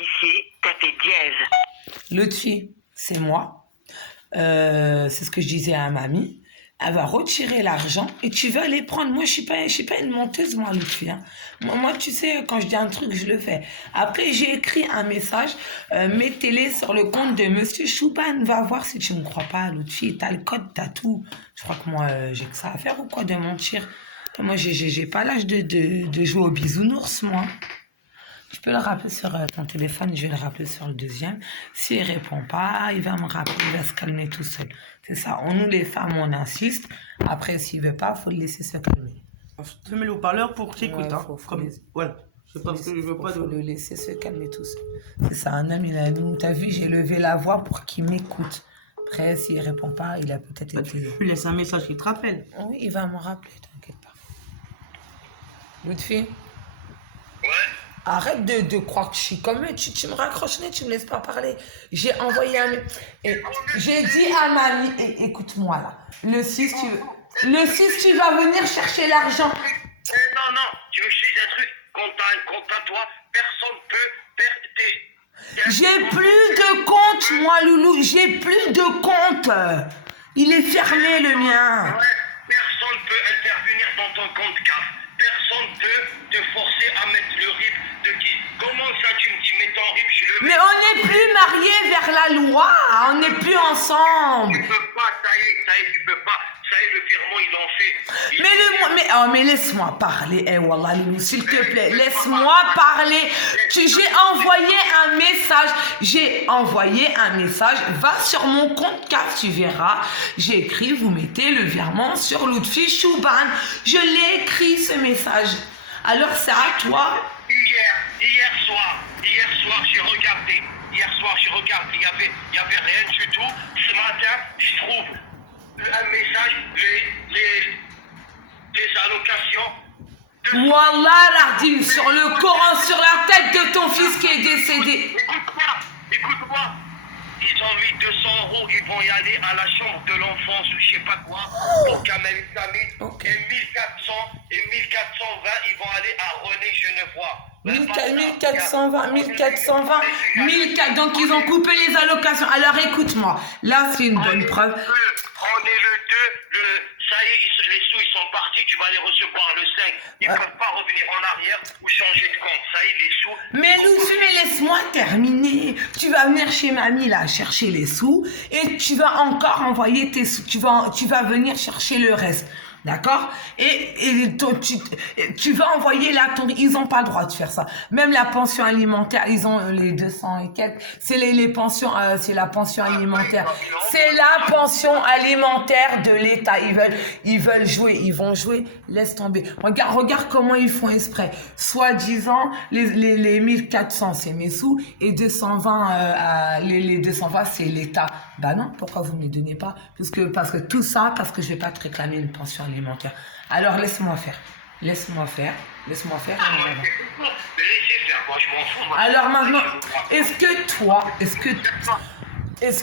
modifier, tapez dièse. Lutfi, c'est moi. C'est ce que je disais à mamie. Elle va retirer l'argent et tu vas aller prendre. Moi, je suis pas une menteuse, moi, Lutfi. Hein. Moi, tu sais, quand je dis un truc, je le fais. Après, j'ai écrit un message. Mettez-les sur le compte de Monsieur Chouban. Va voir si tu me crois pas, Lutfi. T'as le code, t'as tout. Je crois que moi, j'ai que ça à faire ou quoi de mentir. Moi, j'ai pas l'âge de jouer au bisounours, moi. Je peux le rappeler sur ton téléphone, je vais le rappeler sur le deuxième. S'il répond pas, il va me rappeler, il va se calmer tout seul. C'est ça. Nous, les femmes, on insiste. Après, s'il veut pas, faut le laisser se calmer. Je te mets le haut-parleur pour qu'il écoute. Ouais, Hein. faut Comme... laisser. Voilà. C'est parce que je veux pas Faut de... le laisser se calmer tout seul. C'est ça. Un homme, il a nous. T'as vu, j'ai levé la voix pour qu'il m'écoute. Après, s'il répond pas, il a peut-être Bah, été. tu lui laisses un message qui te rappelle. Oui, il va me rappeler, t'inquiète pas. Lutfi? Ouais. Arrête de croire que je suis comme eux. Tu me raccroches, tu me laisses pas parler. J'ai envoyé un... et j'ai dit à mamie, écoute-moi là, le 6, tu vas venir chercher l'argent. Non, tu veux que je te dise un truc? Quand t'as un compte à toi, personne peut perdre tes... J'ai plus de compte, moi, Loulou. J'ai plus de compte. Il est fermé, le mien. Ouais, personne peut intervenir dans ton compte CAF. Personne peut te forcer à mettre le RIB de qui? Comment ça tu me dis mets ton RIB, je le mets? Mais on n'est plus mariés vers la loi. On n'est plus ensemble. Tu peux pas, ça y est, tu peux pas. Ça y est, le virement, ils l'ont fait. Mais laisse-moi parler, wallah, Loulou, s'il te plaît, laisse-moi parler. J'ai envoyé un message, va sur mon compte CAF, tu verras. J'ai écrit, vous mettez le virement sur Lutfi Chouban. Je l'ai écrit, ce message. Alors, c'est à toi. Hier soir, j'ai regardé. Il y avait rien du tout. Ce matin, je trouve un message, les allocations. Wallah, Lardim, sur le Coran, sur la tête de ton fils qui est décédé. Écoute-moi. Ils ont mis 200 €, ils vont y aller à la chambre de l'enfance, je sais pas quoi, pour Kamel Sami. Ok. Et 1420, ils vont aller à René Genevois. 1420, donc ils ont coupé les allocations. Alors écoute-moi, là c'est une bonne preuve. On est le 2, ça y est, les sous ils sont partis, tu vas les recevoir le 5. Ils ne peuvent pas revenir en arrière ou changer de compte. Ça y est, les sous. Mais Lucie, mais laisse-moi terminer. Tu vas venir chez mamie là chercher les sous et tu vas encore envoyer tes sous. Tu vas venir chercher le reste. D'accord? Tu vas envoyer là ils n'ont pas le droit de faire ça. Même la pension alimentaire, ils ont les 200 et quelques. C'est les pensions, c'est la pension alimentaire. C'est la pension alimentaire de l'État. Ils veulent jouer, ils vont jouer. Laisse tomber. Regarde comment ils font exprès. Soi-disant, les 1400, c'est mes sous. Et 220, les 220, c'est l'État. Bah non, pourquoi vous ne me les donnez pas? Parce que tout ça, parce que je vais pas te réclamer une pension alimentaire. Alors laisse-moi faire. Laisse-moi faire. Laissez faire, moi je m'en fous. Alors maintenant, est-ce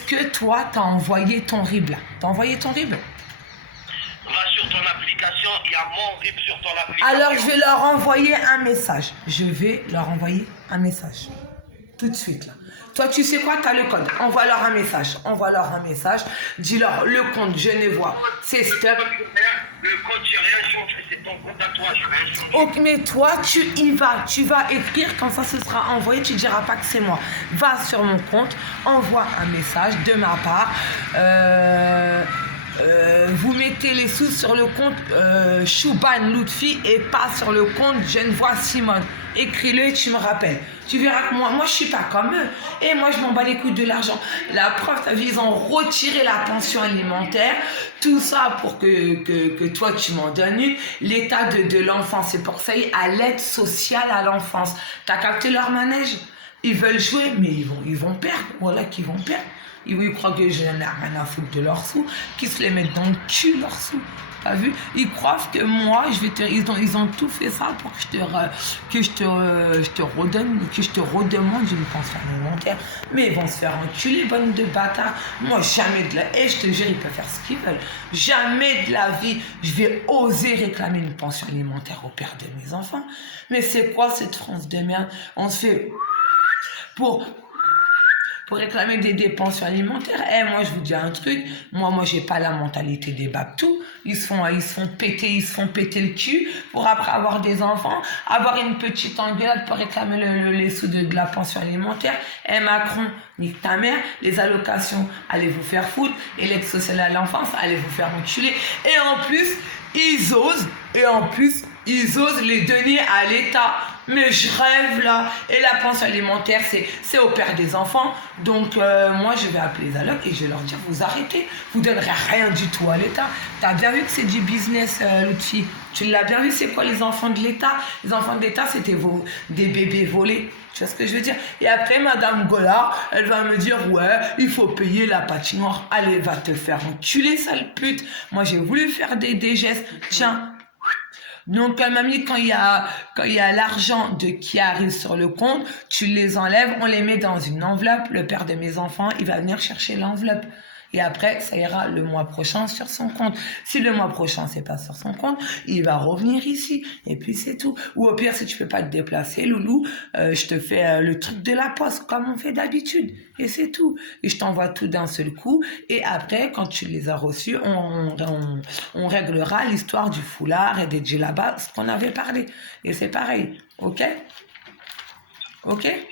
que toi, t'as envoyé ton RIB là? T'as envoyé ton RIB? Va sur ton application, il y a mon RIB sur ton application. Alors je vais leur envoyer un message. Je vais leur envoyer un message. Tout de suite là. Toi, tu sais quoi? Tu as le code. Envoie-leur un message. Dis-leur, le compte Genevois, c'est stop. Le compte, j'ai rien changé. C'est ton compte à toi. Je vais rien changer. Ok, mais toi, tu y vas. Tu vas écrire. Quand ça se sera envoyé, tu ne diras pas que c'est moi. Va sur mon compte. Envoie un message de ma part. Vous mettez les sous sur le compte Chouban Lutfi et pas sur le compte Genevois Simone. Écris-le et tu me rappelles. Tu verras que moi je suis pas comme eux. Et moi je m'en bats les couilles de l'argent. La preuve, t'as vu, ils ont retiré la pension alimentaire. Tout ça pour que toi tu m'en donnes une. L'état de l'enfant, c'est pour ça à l'aide sociale à l'enfance. T'as capté leur manège? Ils veulent jouer, mais ils vont perdre. Voilà qu'ils vont perdre. Ils croient que je n'ai rien à foutre de leurs sous, qu'ils se les mettent dans le cul, leurs sous. T'as vu? Ils croient que moi, ils ont tout fait ça pour que je te redemande une pension alimentaire. Mais ils vont se faire enculer, bande de bâtards. Moi, jamais de la... Et je te jure, ils peuvent faire ce qu'ils veulent. Jamais de la vie, je vais oser réclamer une pension alimentaire au père de mes enfants. Mais c'est quoi cette France de merde? On se fait... pour réclamer des pensions alimentaires. Eh, moi, je vous dis un truc. Moi, j'ai pas la mentalité des Babtou. Ils se font péter le cul pour après avoir des enfants, avoir une petite engueulade pour réclamer les sous de la pension alimentaire. Eh, Macron, nique ta mère. Les allocations, allez vous faire foutre. Et l'aide sociale à l'enfance, allez vous faire enculer. Et en plus, ils osent les donner à l'État. Mais je rêve là. Et la pension alimentaire, c'est au père des enfants. Donc, moi, je vais appeler les allocs et je vais leur dire, vous arrêtez. Vous ne donnerez rien du tout à l'État. Tu as bien vu que c'est du business, Lutfi. Tu l'as bien vu, c'est quoi les enfants de l'État? Les enfants de l'État, c'était des bébés volés. Tu vois ce que je veux dire? Et après, Madame Gollard, elle va me dire, ouais, il faut payer la patinoire. Allez, va te faire enculer, sale pute. Moi, j'ai voulu faire des gestes. Tiens. Donc, mamie, quand il y a l'argent qui arrive sur le compte, tu les enlèves, on les met dans une enveloppe. Le père de mes enfants, il va venir chercher l'enveloppe. Et après, ça ira le mois prochain sur son compte. Si le mois prochain, c'est pas sur son compte, il va revenir ici. Et puis, c'est tout. Ou au pire, si tu peux pas te déplacer, loulou, je te fais le truc de la poste, comme on fait d'habitude. Et c'est tout. Et je t'envoie tout d'un seul coup. Et après, quand tu les as reçus, on réglera l'histoire du foulard et des djellabas, ce qu'on avait parlé. Et c'est pareil. OK? OK? C'est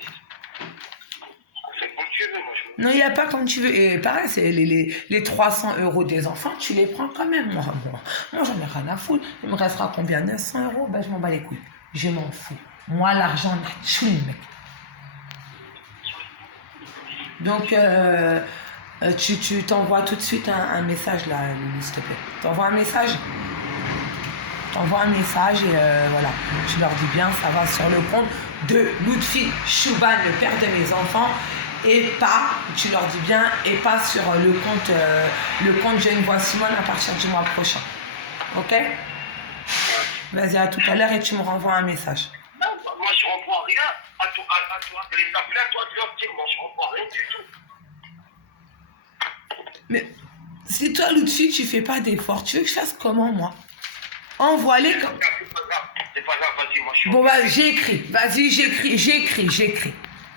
comme tu veux, moi. Non, il n'y a pas comme tu veux. Et pareil, c'est les 300 € des enfants, tu les prends quand même. Moi j'en ai rien à foutre. Il me restera combien? 900 €? Ben, je m'en bats les couilles. Je m'en fous. Moi, l'argent, tchoui, mec. Donc, tu t'envoies tout de suite un message, là, Loulou, s'il te plaît. T'envoies un message et voilà. Tu leur dis bien, ça va sur le compte de Lutfi Chouban, le père de mes enfants. Et pas, tu leur dis bien, et pas sur le compte Genevois Simone à partir du mois prochain. OK? Vas-y, à tout à l'heure et tu me renvoies un message. Non, moi je renvoie rien à toi. Les appeler à toi de leur dire, moi je renvoie rien du tout. Mais si toi, Lutfi, tu fais pas d'effort, tu veux que je fasse comment, moi? Envoie-les comme... C'est pas grave, vas-y, moi je suis... Bon, bah, j'écris. Vas-y,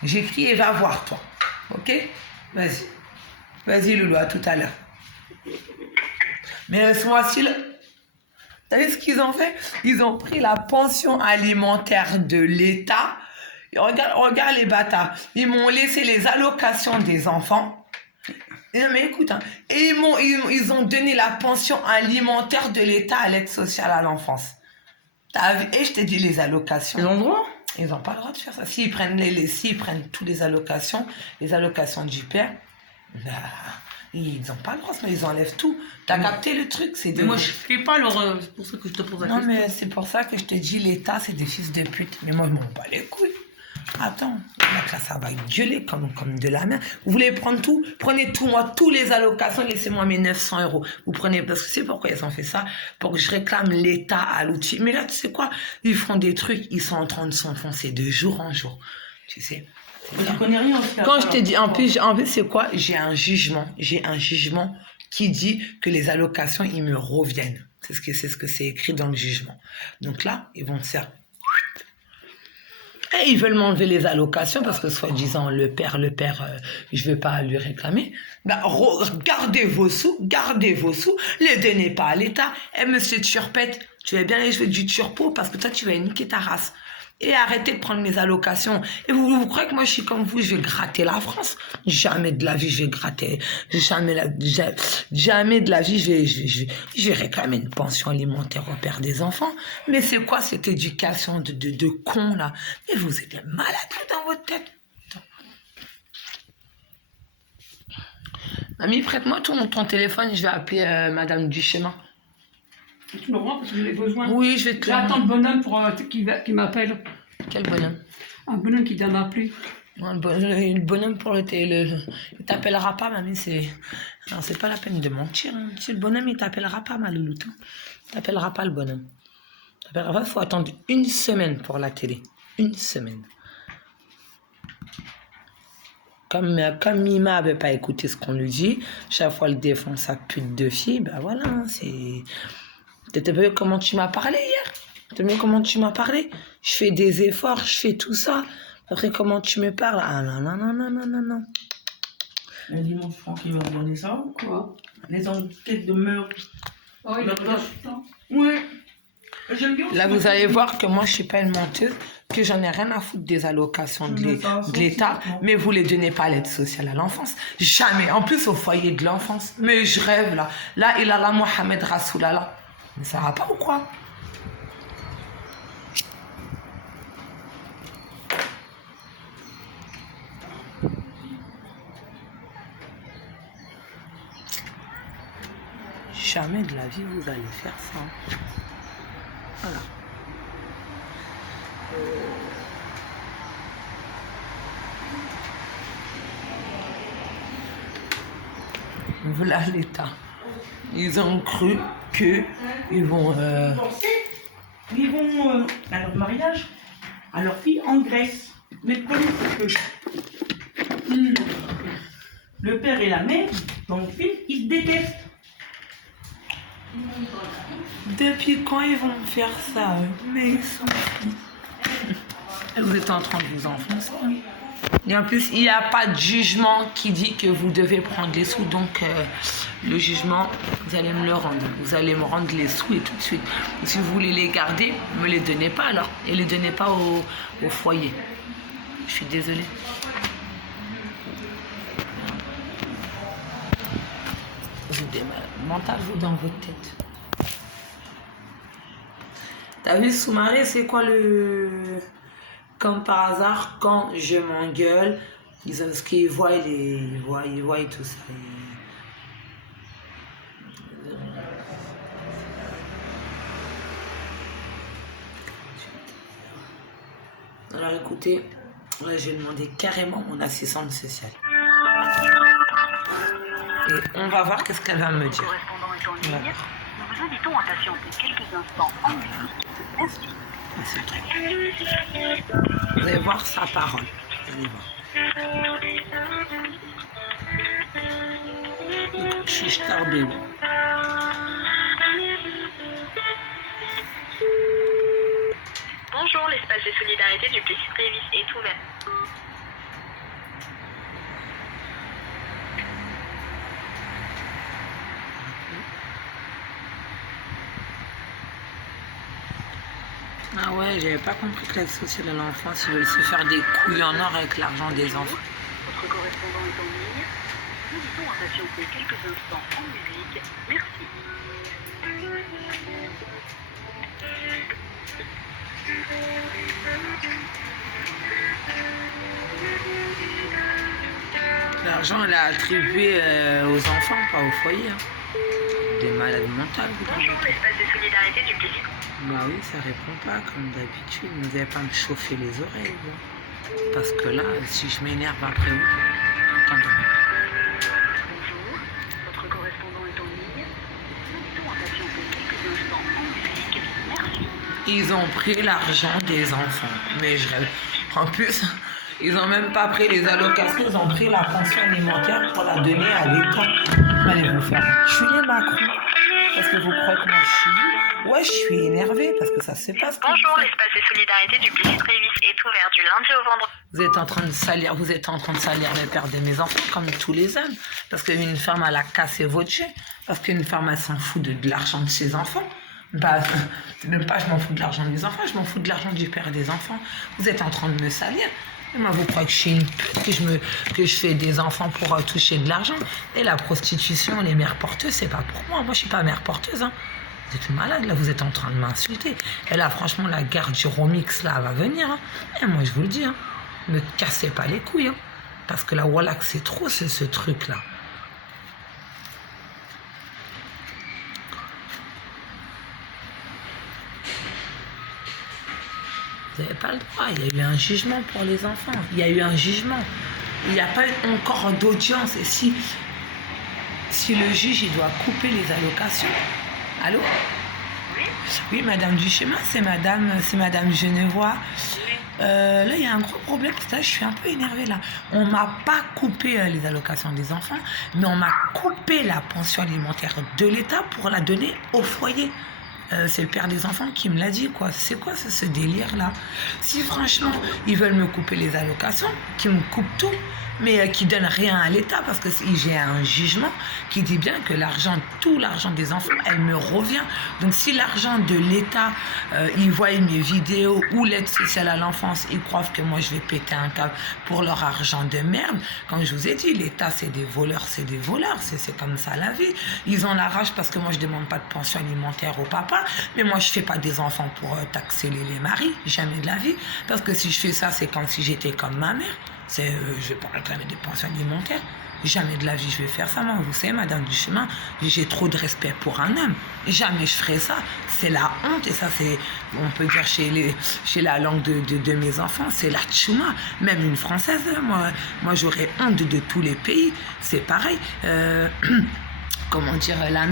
j'écris et va voir, toi. OK? Vas-y. Vas-y, Loulou, à tout à l'heure. Mais ce mois-ci, là, t'as vu ce qu'ils ont fait? Ils ont pris la pension alimentaire de l'État. Et regarde les bâtards. Ils m'ont laissé les allocations des enfants. Et non, mais écoute, hein. Et ils ont donné la pension alimentaire de l'État à l'aide sociale à l'enfance. T'as vu? Et je t'ai dit les allocations. Ils ont le droit? Ils n'ont pas le droit de faire ça. S'ils prennent toutes les allocations du père, bah, ils n'ont pas le droit, sinon ils enlèvent tout. T'as capté le truc? Mais moi, je fais pas, alors c'est pour ça que je te pose la question. Non, mais c'est pour ça que je te dis, l'État, c'est des fils de pute. Mais moi, je m'en bats les couilles. Attends, là, ça va gueuler comme de la merde. Vous voulez prendre tout? Prenez tout, moi, tous les allocations, laissez-moi mes 900 €. Vous prenez, parce que c'est pourquoi ils ont fait ça, pour que je réclame l'État à l'outil. Mais là, tu sais quoi? Ils font des trucs, ils sont en train de s'enfoncer de jour en jour. Tu sais? Je connais rien aussi. Quand je te dis, en plus, c'est quoi? J'ai un jugement qui dit que les allocations, ils me reviennent. C'est ce que c'est écrit dans le jugement. Donc là, ils vont te faire... Et ils veulent m'enlever les allocations parce que soi-disant le père, je ne vais pas lui réclamer. Ben, gardez vos sous, les donnez pas à l'État. Eh, monsieur Turpette, tu vas bien aller jouer du turpo parce que toi, tu vas niquer ta race. Et arrêtez de prendre mes allocations. Et vous croyez que moi, je suis comme vous, je vais gratter la France? Jamais de la vie, je vais gratter. Jamais de la vie, je vais réclamer une pension alimentaire au père des enfants. Mais c'est quoi cette éducation de con, là? Mais vous êtes malade dans votre tête. Mamie, prête-moi ton téléphone, je vais appeler Madame Duchemin. Tu me rends parce que j'ai besoin. Oui, je vais te J'attends le bonhomme qui m'appelle. Quel bonhomme? Un bonhomme qui doit m'appeler. Non, le bonhomme pour il t'appellera pas, mamie, non, c'est pas la peine de mentir. Hein. Si le bonhomme, il t'appellera pas, ma louloute. Il t'appellera pas, le bonhomme. Il faut attendre 1 semaine pour la télé. 1 semaine. Comme Mima n'avait pas écouté ce qu'on lui dit, chaque fois elle défend sa pute de fille, ben voilà, hein, c'est... T'as vu comment tu m'as parlé hier? T'as vu comment tu m'as parlé? Je fais des efforts, je fais tout ça. Après, comment tu me parles? Ah non, non, non, non, non, non, non. Le dimanche, Franck, il va me donner ça. Quoi? Les enquêtes de meurtre. Oh, il Le a regarde. pas tout le temps. Ouais. J'aime bien. Là, vous allez voir que moi, je suis pas une menteuse, que j'en ai rien à foutre des allocations de l'État, mais vous les donnez pas à l'aide sociale à l'enfance. Jamais. En plus, au foyer de l'enfance. Mais je rêve, là. Là, il a la Mohamed Rasoulallah. Mais ça va pas ou quoi? Jamais de la vie, vous allez faire ça. Voilà. Voilà l'État. Ils ont cru qu'ils vont... Ils vont à leur mariage, à leur fille en Grèce. Mais le problème, c'est que le père et la mère, dans le film, ils se détestent. Depuis quand ils vont faire ça, eux? Mais ils sont... Vous êtes en train de vous enfoncer. Et en plus, il n'y a pas de jugement qui dit que vous devez prendre les sous. Donc, le jugement, vous allez me le rendre. Vous allez me rendre les sous et tout de suite. Si vous voulez les garder, ne me les donnez pas alors. Et les donnez pas au foyer. Je suis désolée. Vous êtes des malades mentales, vous, dans votre tête. T'as vu, Soumaré, c'est quoi le... Comme par hasard, quand je m'engueule, ce qu'ils voient, ils voient tout ça. Alors écoutez, là j'ai demandé carrément mon assistante sociale. Et on va voir qu'est-ce qu'elle va me dire. Correspondant est en ligne. Nous vous invitons à patienter quelques instants en musique. Merci. C'est tout. Vous allez voir sa parole. Vous allez voir. Je suis starbée. Bonjour, l'espace de solidarité du Plessis-Trévis est ouvert. Ah ouais, j'avais pas compris que l'aide sociale à l'enfance, ils veulent se faire des couilles en or avec l'argent des enfants. Votre correspondant est en ligne. Nous vous invitons à patienter quelques instants en musique. Merci. L'argent, elle a attribué aux enfants, pas au foyer. Hein. Des malades mentales, vous Bonjour, l'espace de solidarité du Plessis. Bah oui, ça répond pas comme d'habitude. Vous n'allez pas me chauffer les oreilles, vous. Parce que là, si je m'énerve après vous, attendez. Bonjour, votre correspondant est en ligne. Nous vous invitons à patienter quelques instants en musique. Merci. Ils ont pris l'argent des enfants. Mais je rêve. En plus, ils ont même pas pris les allocations, ils ont pris la pension alimentaire pour la donner à l'école. Allez vous faire enculer, Macron. Parce que vous croyez que moi je suis... Ouais, je suis énervée parce que ça se passe comme Bonjour, ça. l'espace de solidarité du Plessis-Trévis est ouvert du lundi au vendredi. Vous êtes en train de salir le père de mes enfants comme tous les hommes. Parce qu'une femme, elle a cassé votre jeu. Parce qu'une femme, elle s'en fout de l'argent de ses enfants. Bah, c'est même pas je m'en fous de l'argent des enfants, je m'en fous de l'argent du père des enfants. Vous êtes en train de me salir. Et moi, vous croyez que je suis une pute, que je fais des enfants pour toucher de l'argent. Et la prostitution, les mères porteuses, c'est pas pour moi. Moi, je suis pas mère porteuse, hein. Vous êtes malade, là, vous êtes en train de m'insulter. Et là, franchement, la guerre du Romix, là, va venir. Hein. Et moi, je vous le dis, hein, ne cassez pas les couilles. Hein, parce que là, voilà que c'est trop, ce truc-là. Vous n'avez pas le droit. Il y a eu un jugement pour les enfants. Il y a eu un jugement. Il n'y a pas eu encore d'audience. Et si le juge, il doit couper les allocations... Allô? Oui, Madame Duchemin, c'est Madame Genevois. Là, il y a un gros problème, parce que là, je suis un peu énervée, là. On m'a pas coupé les allocations des enfants, mais on m'a coupé la pension alimentaire de l'État pour la donner au foyer. C'est le père des enfants qui me l'a dit, quoi. C'est quoi ce délire-là? Si franchement, ils veulent me couper les allocations, qu'ils me coupent tout, mais qui ne donnent rien à l'État, parce que j'ai un jugement qui dit bien que tout l'argent des enfants, elle me revient. Donc si l'argent de l'État, ils voient mes vidéos ou l'aide sociale à l'enfance, ils croient que moi je vais péter un câble pour leur argent de merde. Comme je vous ai dit, l'État c'est des voleurs, c'est comme ça la vie. Ils ont la rage parce que moi je ne demande pas de pension alimentaire au papa, mais moi je ne fais pas des enfants pour taxer les maris, jamais de la vie. Parce que si je fais ça, c'est comme si j'étais comme ma mère. Je ne vais pas réclamer des pensions alimentaires. Jamais de la vie je vais faire ça. Moi, vous savez, Madame Duchemin, j'ai trop de respect pour un homme. Jamais je ferai ça. C'est la honte. Et ça, c'est, on peut dire chez la langue de mes enfants, c'est la tchouma. Même une Française, moi j'aurais honte de tous les pays. C'est pareil. Comment dire, la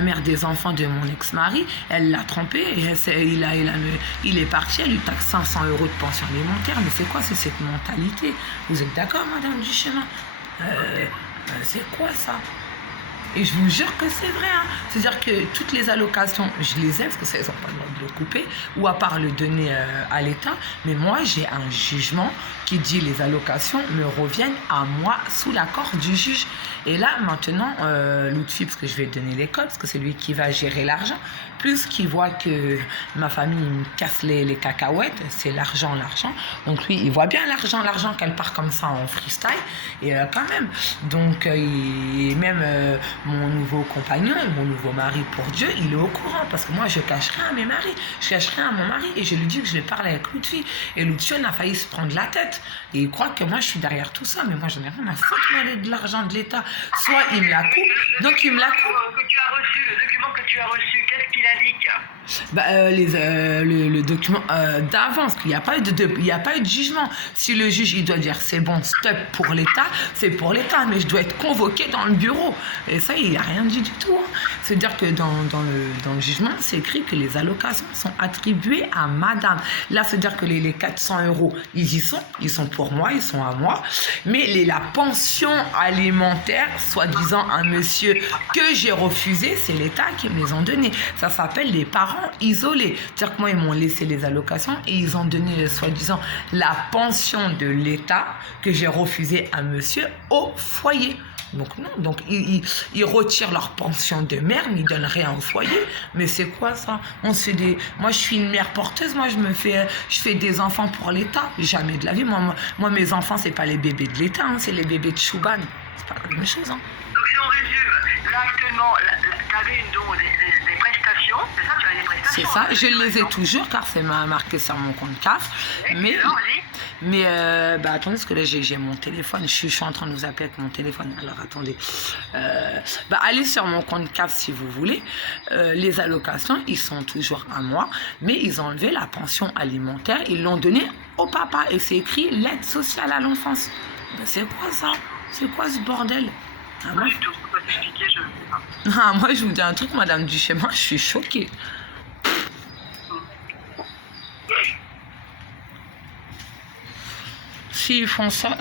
mère des enfants de mon ex-mari, elle l'a trompé, et il est parti, elle lui taxe 500 € de pension alimentaire. Mais c'est quoi, c'est cette mentalité? Vous êtes d'accord, Madame Duchemin? C'est quoi ça? Et je vous jure que c'est vrai, hein. C'est-à-dire que toutes les allocations, je les ai, parce que ça, ils n'ont pas le droit de le couper, ou à part le donner à l'État. Mais moi, j'ai un jugement qui dit les allocations me reviennent à moi sous l'accord du juge. Et là, maintenant, Lutfi, parce que je vais donner l'école, parce que c'est lui qui va gérer l'argent, plus qu'il voit que ma famille me casse les cacahuètes, c'est l'argent. Donc lui, il voit bien l'argent qu'elle part comme ça en freestyle, et quand même. Donc, même mon nouveau compagnon, mon nouveau mari pour Dieu, il est au courant, parce que moi, je cache rien à mes maris, je cache rien à mon mari, et je lui dis que je vais parler avec Lutfi. Et Lutfi, on a failli se prendre la tête. Et il croit que moi, je suis derrière tout ça, mais moi, j'en ai rien à foutre de l'argent de l'État. Soit il me la coupe, donc il me la coupe. Le document que tu as reçu, qu'est-ce qu'il indique? Le document d'avance, qu'il n'y a pas eu de jugement. Si le juge il doit dire c'est bon, stop pour l'État, c'est pour l'État, mais je dois être convoqué dans le bureau. Et ça, il n'y a rien dit du tout. Hein. C'est-à-dire que dans le jugement, c'est écrit que les allocations sont attribuées à madame. Là, c'est-à-dire que les 400 €, ils sont pour moi, ils sont à moi. Mais la pension alimentaire, soi-disant un monsieur que j'ai refusé, c'est l'État qui me les ont donné. Ça s'appelle les parents isolés. C'est-à-dire que moi, ils m'ont laissé les allocations et ils ont donné, soi-disant, la pension de l'État que j'ai refusée à monsieur au foyer. Donc non, donc ils retirent leur pension de mère, mais ils donnent rien au foyer. Mais c'est quoi ça? Moi je suis une mère porteuse, moi je fais des enfants pour l'État. Jamais de la vie. Moi mes enfants, c'est pas les bébés de l'État, hein, c'est les bébés de Chouban. C'est pas la même chose. Hein. Donc si on résume, là actuellement, tu avais des prestations, c'est ça? Tu as des prestations? C'est ça, je les ai toujours car c'est marqué sur mon compte CAF. Mais attendez, parce que là j'ai mon téléphone, je suis en train de vous appeler avec mon téléphone. Alors attendez, allez sur mon compte CAF si vous voulez. Les allocations, ils sont toujours à moi, mais ils ont enlevé la pension alimentaire, ils l'ont donnée au papa et c'est écrit l'aide sociale à l'enfance. C'est quoi ça? C'est quoi ce bordel? Pas du tout, faut pas t'expliquer, je ne sais pas. Moi je vous dis un truc, Madame Duchemin, je suis choquée. S'ils font ça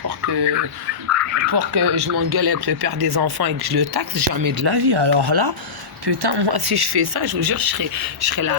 pour que je m'engueule avec le père des enfants et que je le taxe, jamais de la vie. Alors là, putain, moi si je fais ça, je vous jure, je serai là.